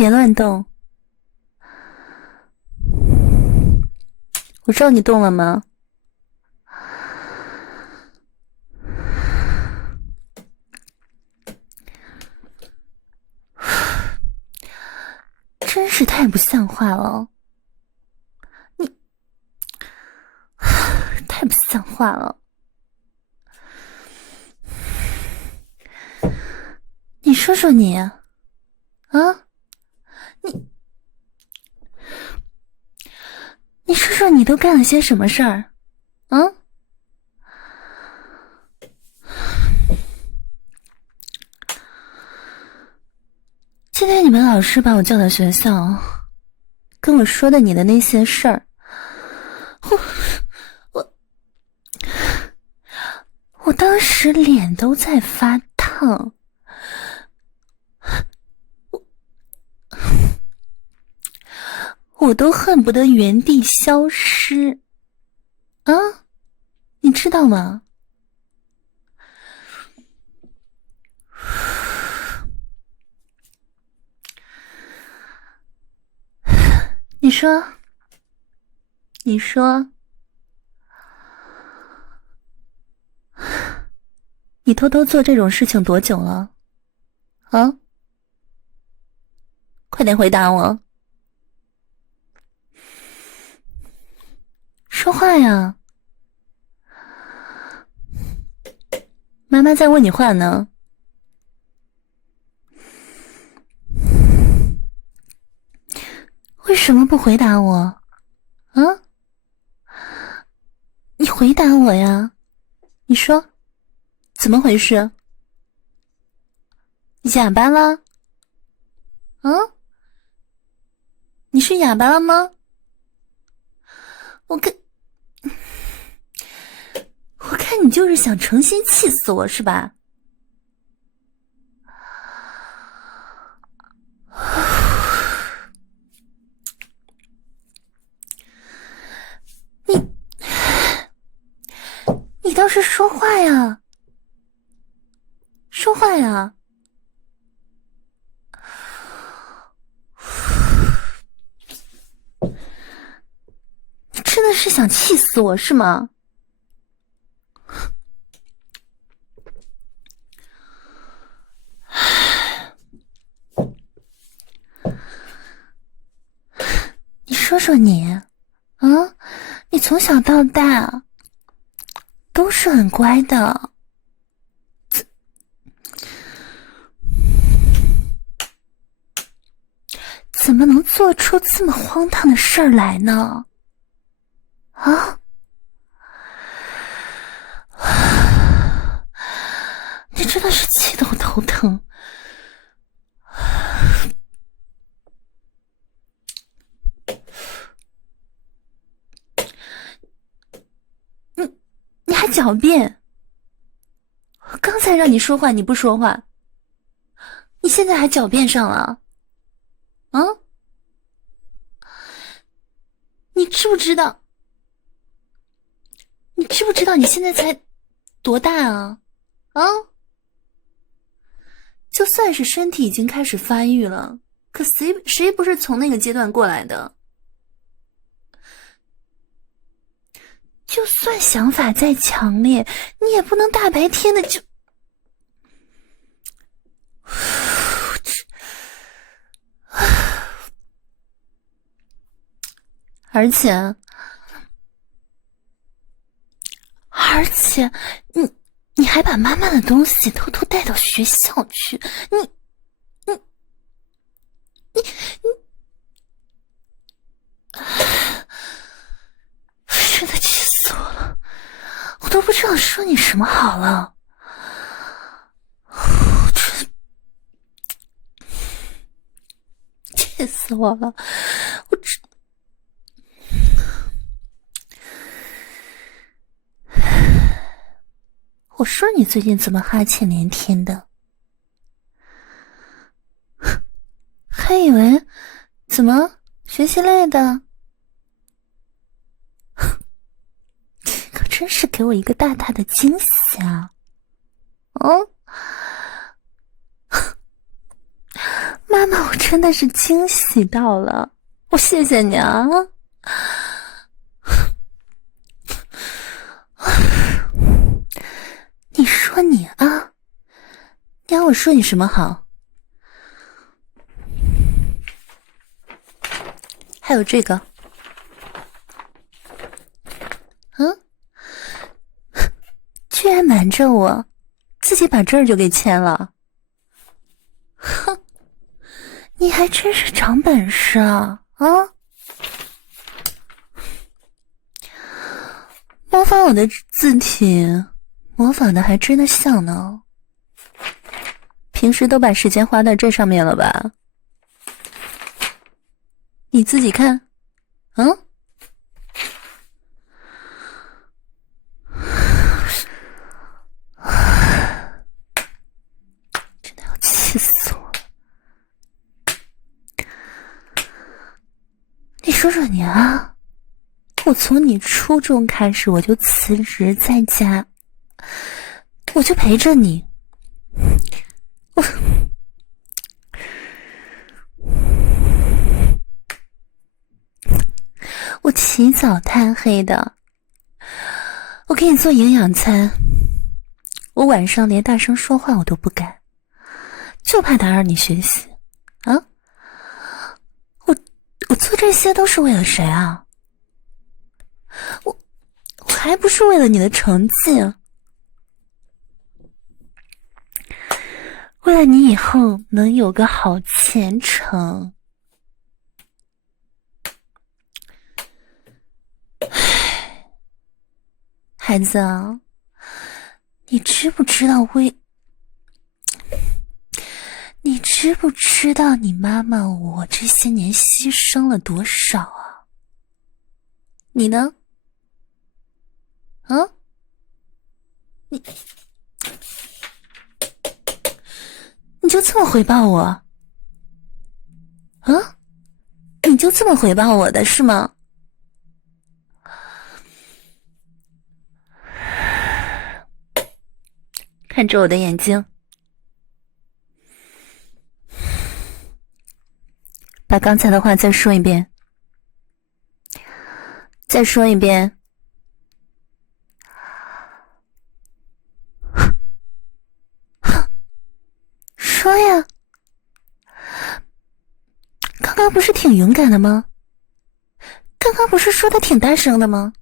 别乱动。我知道你动了吗？真是太不像话了，你太不像话了。你说说你啊，你说说你都干了些什么事儿？啊？今天你们老师把我叫到学校，跟我说的你的那些事儿，我当时脸都在发烫，我都恨不得原地消失啊！你知道吗？你说，你偷偷做这种事情多久了？啊？快点回答我！说话呀！妈妈在问你话呢。为什么不回答我？啊？你回答我呀！你说，怎么回事？你哑巴了？啊？你是哑巴了吗？我看你就是想诚心气死我是吧？你倒是说话呀！说话呀！你真的是想气死我是吗？你说说你，啊，你从小到大都是很乖的，怎么能做出这么荒唐的事儿来呢？啊！你真的是气得我头疼。你还狡辩！刚才让你说话你不说话，你现在还狡辩上了？啊？你知不知道？你知不知道你现在才多大啊？啊？就算是身体已经开始发育了，可谁不是从那个阶段过来的？就算想法再强烈，你也不能大白天的就……而且，你还把妈妈的东西偷偷带到学校去，你真的气死我了！我都不知道说你什么好了。气死我了！我说你最近怎么哈欠连天的？还以为怎么学习累的？可真是给我一个大大的惊喜啊！哦，妈妈妈，我真的是惊喜到了，我谢谢你啊！你说你啊，你让我说你什么好？还有这个，居然瞒着我，自己把这儿就给签了。哼，你还真是长本事啊！啊，模仿我的字体，模仿的还真的像呢。平时都把时间花在这上面了吧？你自己看，真的要气死我了！你说说你啊，我从你初中开始我就辞职在家，我就陪着你，我起早贪黑的，我给你做营养餐，我晚上连大声说话我都不敢，就怕打扰你学习啊！我做这些都是为了谁啊？我还不是为了你的成绩，为了你以后能有个好前程。孩子啊，你知不知道你妈妈我这些年牺牲了多少啊？你呢？你就这么回报我？你就这么回报我的是吗？看着我的眼睛，把刚才的话再说一遍。再说一遍。说呀，刚刚不是挺勇敢的吗？刚刚不是说的挺大声的吗？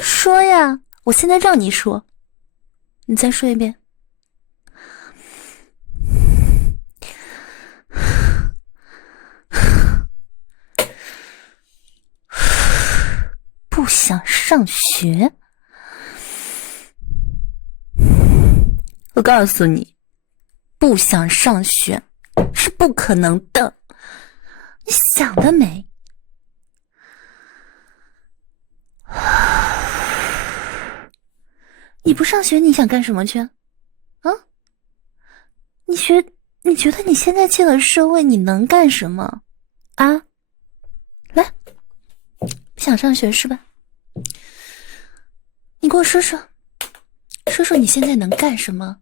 说呀，我现在让你说，你再说一遍。不想上学？我告诉你，不想上学是不可能的，你想得美。你不上学你想干什么去？你觉得你现在进了社会你能干什么啊？来，不想上学是吧？你给我说说你现在能干什么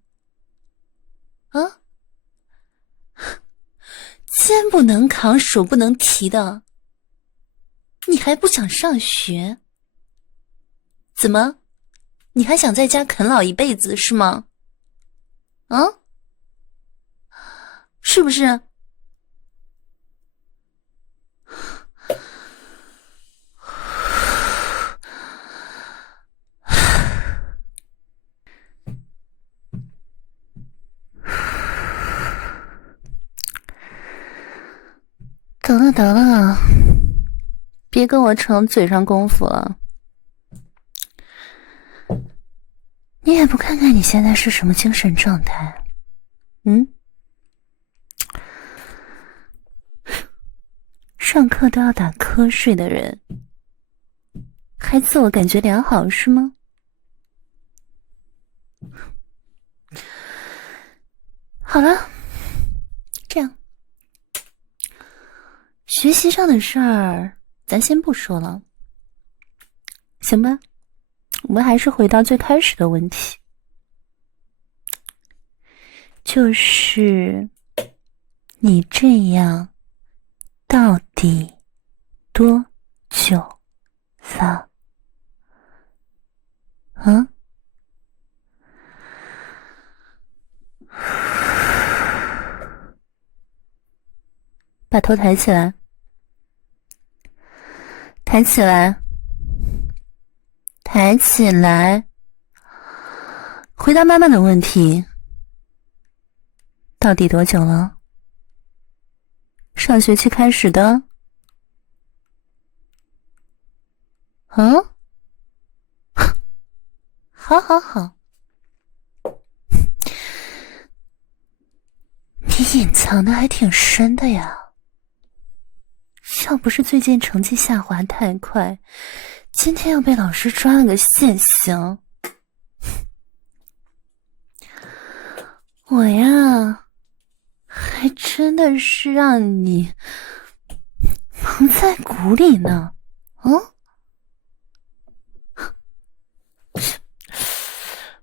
肩不能扛手不能提的，你还不想上学？怎么你还想在家啃老一辈子是吗？是不是？得了，别跟我逞嘴上功夫了。你也不看看你现在是什么精神状态？上课都要打瞌睡的人，还自我感觉良好是吗？好了，这样，学习上的事儿咱先不说了，行吧？我们还是回到最开始的问题。就是你这样到底多久了？啊？把头抬起来，抬起来，抬起来，回答妈妈的问题。到底多久了？上学期开始的？嗯？好好好，你隐藏的还挺深的呀。要不是最近成绩下滑太快，今天又被老师抓了个现行。我呀，还真的是让你蒙在鼓里呢。嗯？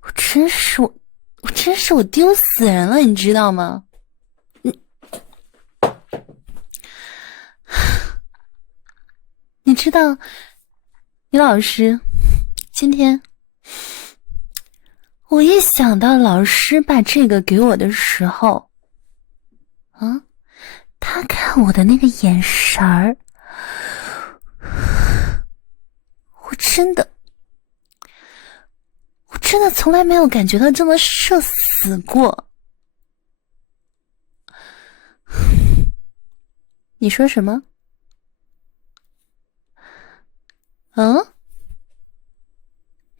我真是我丢死人了，你知道吗？你知道，李老师，今天我一想到老师把这个给我的时候，他看我的那个眼神儿，我真的从来没有感觉到这么社死过。你说什么？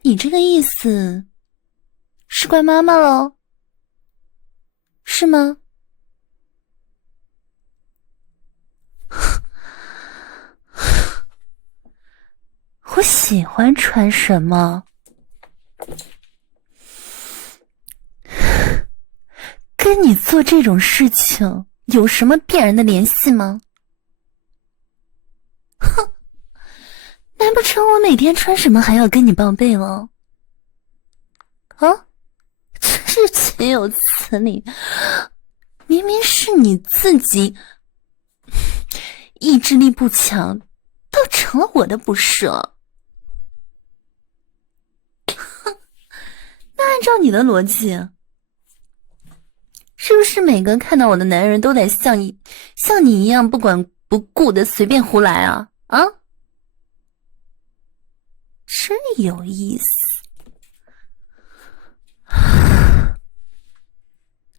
你这个意思是怪妈妈咯？是吗？我喜欢穿什么？跟你做这种事情有什么必然的联系吗？哼，难不成我每天穿什么还要跟你报备了？啊，真是岂有此理！明明是你自己意志力不强，倒成了我的不是。那按照你的逻辑，是不是每个看到我的男人都得像你一样不管不顾的随便胡来啊？啊，真有意思。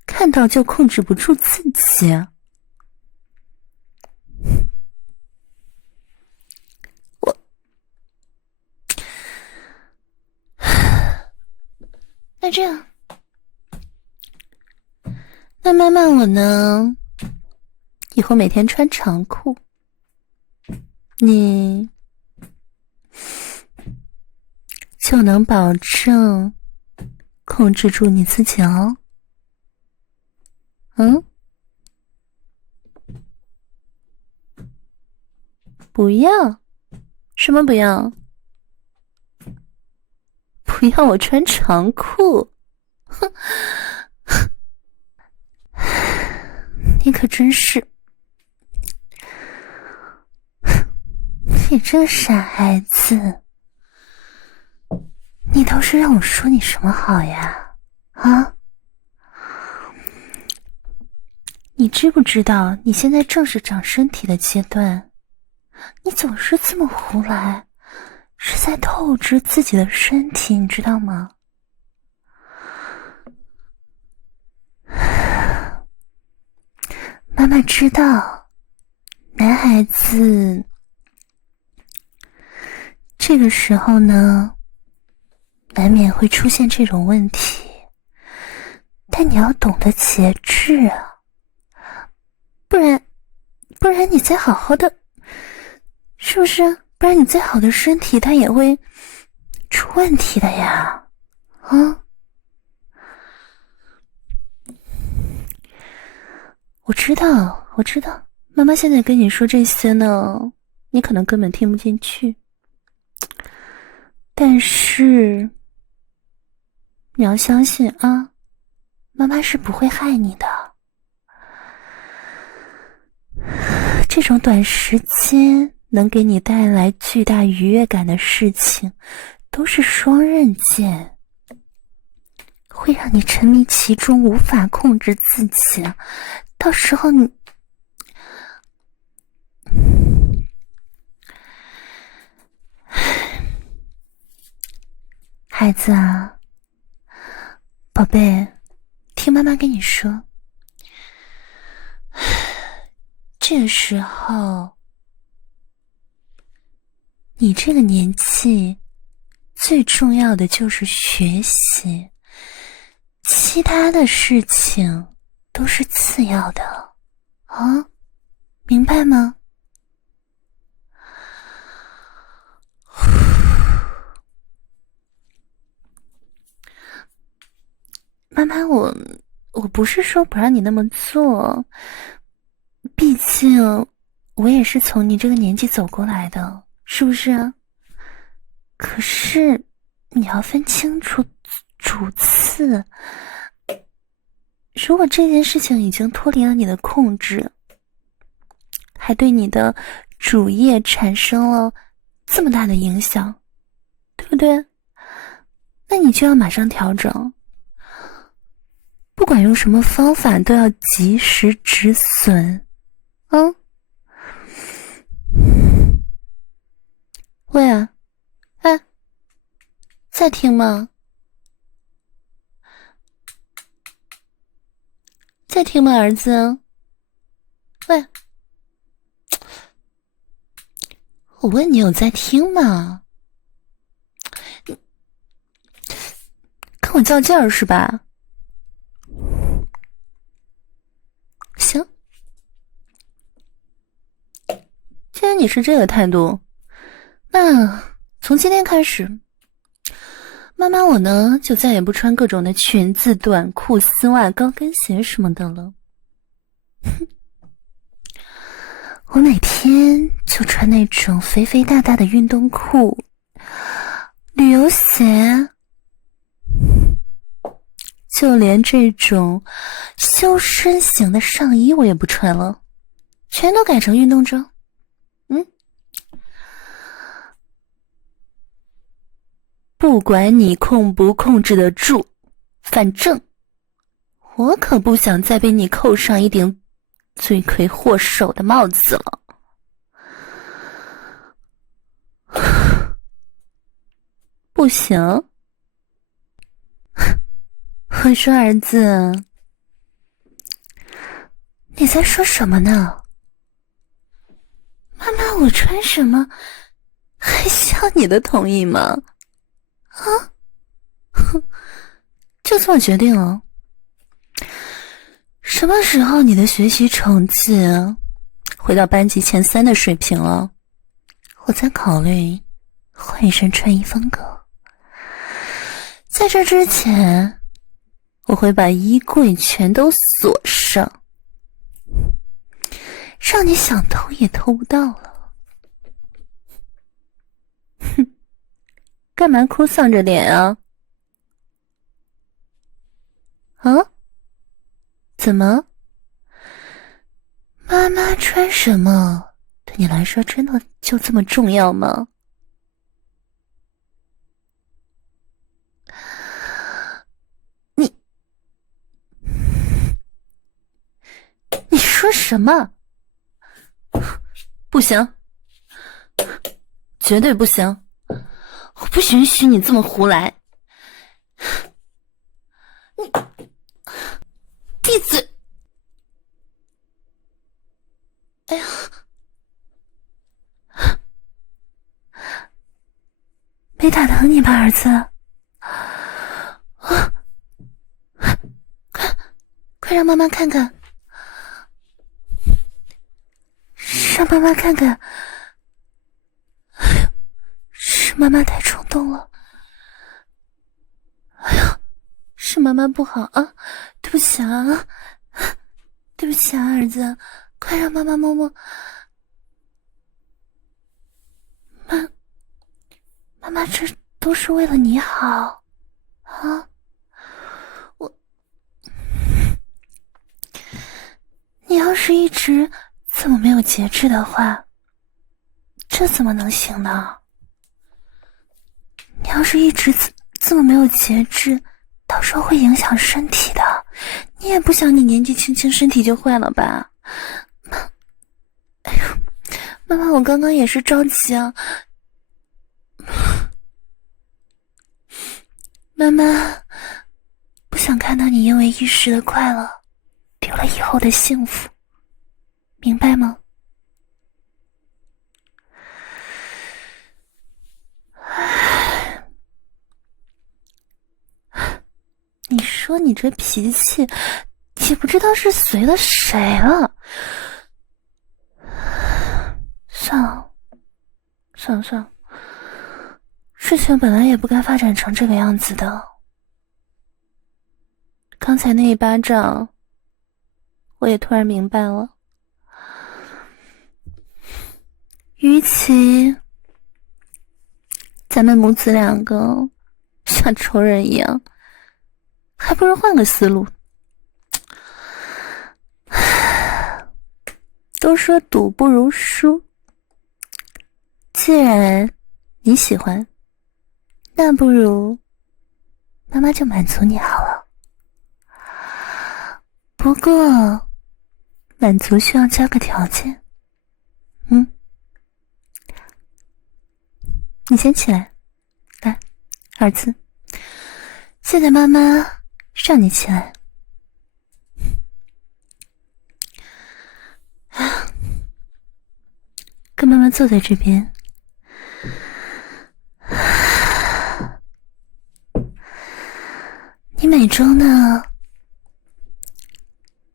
看到就控制不住自己。那这样，那妈妈我呢，以后每天穿长裤，你就能保证控制住你自己哦。不要？什么不要？不要我穿长裤？哼，你可真是，你这傻孩子，你倒是让我说你什么好呀？啊？你知不知道你现在正是长身体的阶段，你总是这么胡来，是在透支自己的身体，你知道吗？妈妈知道，男孩子这个时候呢，难免会出现这种问题，但你要懂得节制啊，不然你再好好的，是不是？不然你再好的身体它也会出问题的呀。我知道，妈妈现在跟你说这些呢，你可能根本听不进去，但是你要相信啊，妈妈是不会害你的。这种短时间能给你带来巨大愉悦感的事情，都是双刃剑，会让你沉迷其中，无法控制自己。到时候你……孩子啊，宝贝，听妈妈跟你说，这个时候，你这个年纪最重要的就是学习，其他的事情都是次要的啊，明白吗？妈妈，我不是说不让你那么做，毕竟我也是从你这个年纪走过来的，是不是啊？可是你要分清楚主次，如果这件事情已经脱离了你的控制，还对你的主业产生了这么大的影响，对不对？那你就要马上调整，不管用什么方法都要及时止损。喂啊，哎，在听吗？在听吗，儿子？喂，我问你有在听吗？跟我较劲儿是吧？行，既然你是这个态度，那从今天开始，妈妈我呢就再也不穿各种的裙子、短裤、丝袜、高跟鞋什么的了。我每天就穿那种肥肥大大的运动裤、旅游鞋，就连这种修身型的上衣我也不穿了，全都改成运动装。不管你控不控制得住，反正我可不想再被你扣上一顶罪魁祸首的帽子了。不行，我说儿子，你在说什么呢？妈妈，我穿什么还需要你的同意吗？啊？就这么决定了。什么时候你的学习成绩回到班级前3的水平了，我再考虑换一身穿衣风格。在这之前，我会把衣柜全都锁上，让你想偷也偷不到了。哼，干嘛哭丧着脸啊？啊？怎么？妈妈穿什么对你来说真的就这么重要吗？你说什么？不行，绝对不行！我不允许你这么胡来！你闭嘴！哎呀，没打疼你吧，儿子？快让妈妈看看，让妈妈看看。哎呦，是妈妈太冲动了。哎呦，是妈妈不好啊，对不起啊，对不起啊，儿子，快让妈妈摸摸。妈妈这都是为了你好啊，直这么没有节制的话，这怎么能行呢？你要是一直这么没有节制，到时候会影响身体的。你也不想你年纪轻轻身体就坏了吧？哎呦，妈妈，我刚刚也是着急啊。妈妈，不想看到你因为一时的快乐，丢了以后的幸福，明白吗？你说你这脾气，也不知道是随了谁了。算了，事情本来也不该发展成这个样子的。刚才那一巴掌，我也突然明白了。与其咱们母子两个像仇人一样，还不如换个思路。都说赌不如输，既然你喜欢，那不如妈妈就满足你好了。不过满足需要加个条件。你先起来，来，儿子，现在妈妈让你起来。跟妈妈坐在这边。你每周呢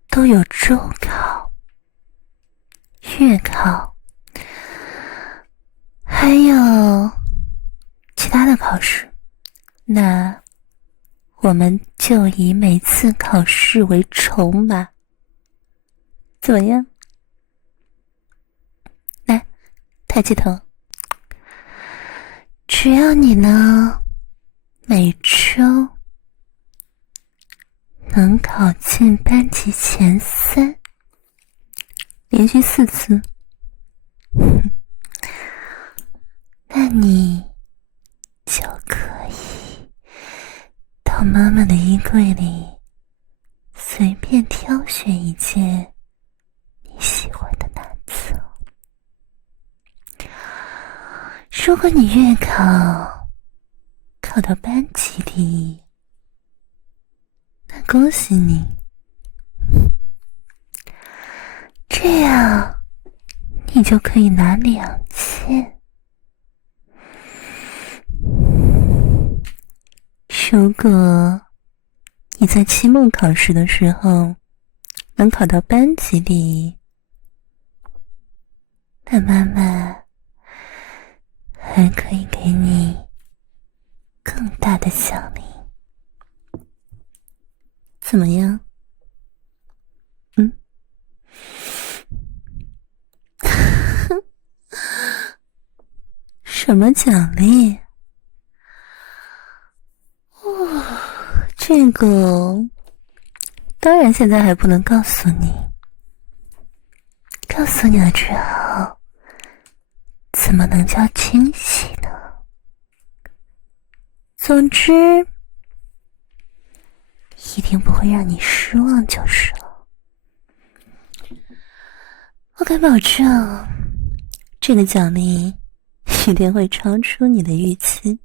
都有周考、月考，还有其他的考试，那我们就以每次考试为筹码，怎么样？来，抬起头。只要你呢每周能考进班级前3，连续4次，那你就可以到妈妈的衣柜里随便挑选一件你喜欢的男子。如果你月考到班级里，那恭喜你，这样你就可以拿2000。如果你在期末考试的时候能考到班级里，那妈妈还可以给你更大的奖励。怎么样？什么奖励？这个当然现在还不能告诉你，告诉你了之后怎么能叫惊喜呢？总之一定不会让你失望就是了。我敢保证，这个奖励一定会超出你的预期，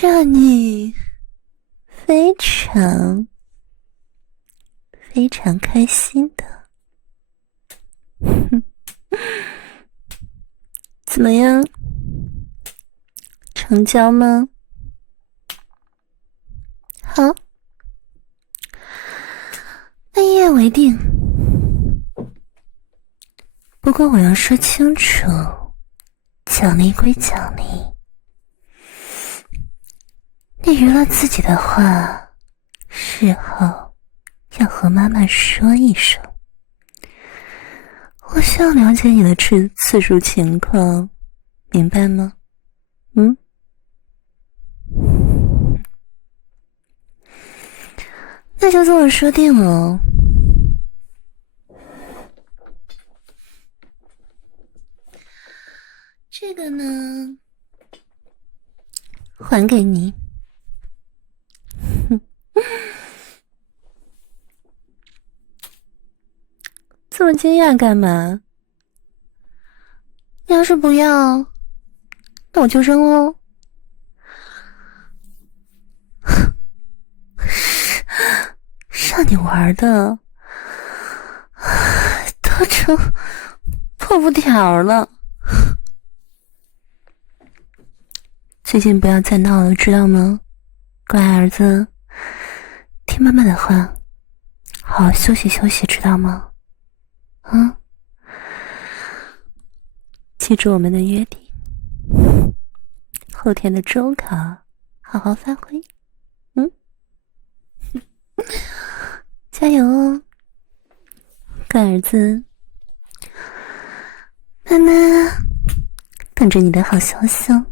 让你非常非常开心的。怎么样？成交吗？好，那一言为定。不过我要说清楚，奖励归奖励，你娱乐自己的话，事后要和妈妈说一声。我需要了解你的次数情况，明白吗？那就这么说定了。的呢，还给你。这么惊讶干嘛？你要是不要，那我就扔喽。让你玩的都成破布条了。最近不要再闹了，知道吗？乖儿子，听妈妈的话，好好休息休息，知道吗？记住我们的约定，后天的周考好好发挥。加油哦，乖儿子，妈妈等着你的好消息哦。